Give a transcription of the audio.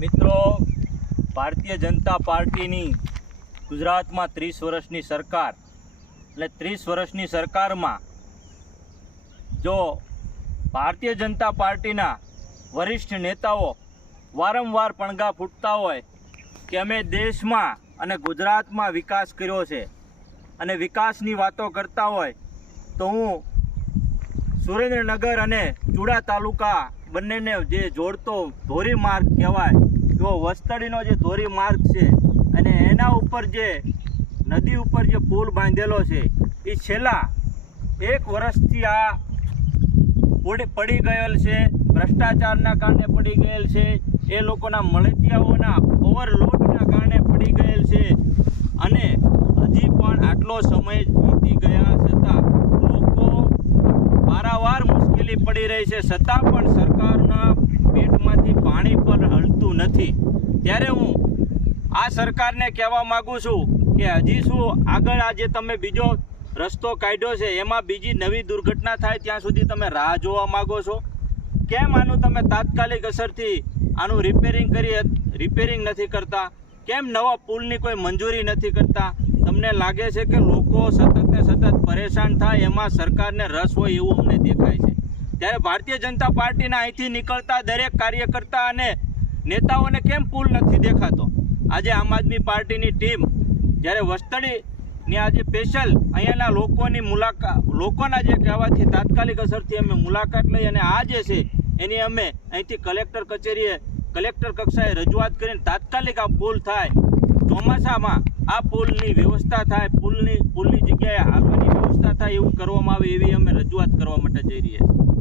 મિત્રો, ભારતીય જનતા પાર્ટીની ગુજરાતમાં 30 વર્ષની સરકાર, એટલે 30 વર્ષની સરકારમાં જો ભારતીય જનતા પાર્ટીના વરિષ્ઠ નેતાઓ વારંવાર પણગા ફૂટતા હોય કે અમે દેશમાં અને ગુજરાતમાં વિકાસ કર્યો છે અને વિકાસની વાતો કરતા હોય તો હું સુરેન્દ્રનગર અને ચુડા તાલુકા બંનેને જે જોડતો ધોરીમાર્ગ કહેવાય એવો વસ્તડીનો જે ધોરીમાર્ગ છે અને એના ઉપર જે નદી ઉપર જે પુલ બાંધેલો છે એ છેલ્લા 1 વર્ષથી આ પડી ગયેલ છે, ભ્રષ્ટાચારના કારણે પડી ગયેલ છે, એ લોકોના મળતિયાઓના ઓવરલોડના કારણે પડી ગયેલ છે અને હજી પણ આટલો સમય વીતી ગયા છતાં લોકો વારંવાર મુશ્કેલી પડી રહી છે, છતાં પણ સરકારના પેટમાંથી પાણી પણ હલતું નથી। ત્યારે હું આ સરકારને કહેવા માગું છું કે હજી શું આગળ આજે તમે બીજો રસ્તો કાઢ્યો છે એમાં બીજી નવી દુર્ઘટના થાય ત્યાં સુધી તમે રાહ જોવા માગો છો? કેમ આનું તમે તાત્કાલિક અસરથી આનું રિપેરિંગ નથી કરતા? કેમ નવા પુલની કોઈ મંજૂરી નથી કરતા? તમને લાગે છે કે લોકો સતત ને સતત પરેશાન થાય એમાં સરકારને રસ હોય એવું અમને દેખાય છે। ત્યારે ભારતીય જનતા પાર્ટીના અહીંથી નીકળતા દરેક કાર્યકર્તા અને નેતાઓને કેમ પુલ નથી દેખાતો? આજે આમ આદમી પાર્ટીની ટીમ જ્યારે વસ્તડીની આજે સ્પેશિયલ અહીંયાના લોકોના જે કહેવાથી તાત્કાલિક અસરથી અમે મુલાકાત લઈ અને આ જે છે એની અમે અહીંથી કલેક્ટર કક્ષાએ રજૂઆત કરીને તાત્કાલિક આ પુલ થાય, ચોમાસામાં આ પુલની વ્યવસ્થા થાય, પુલની જગ્યાએ હાલવાની વ્યવસ્થા થાય એવું કરવામાં આવે એવી અમે રજૂઆત કરવા માટે જઈ રહ્યા છીએ।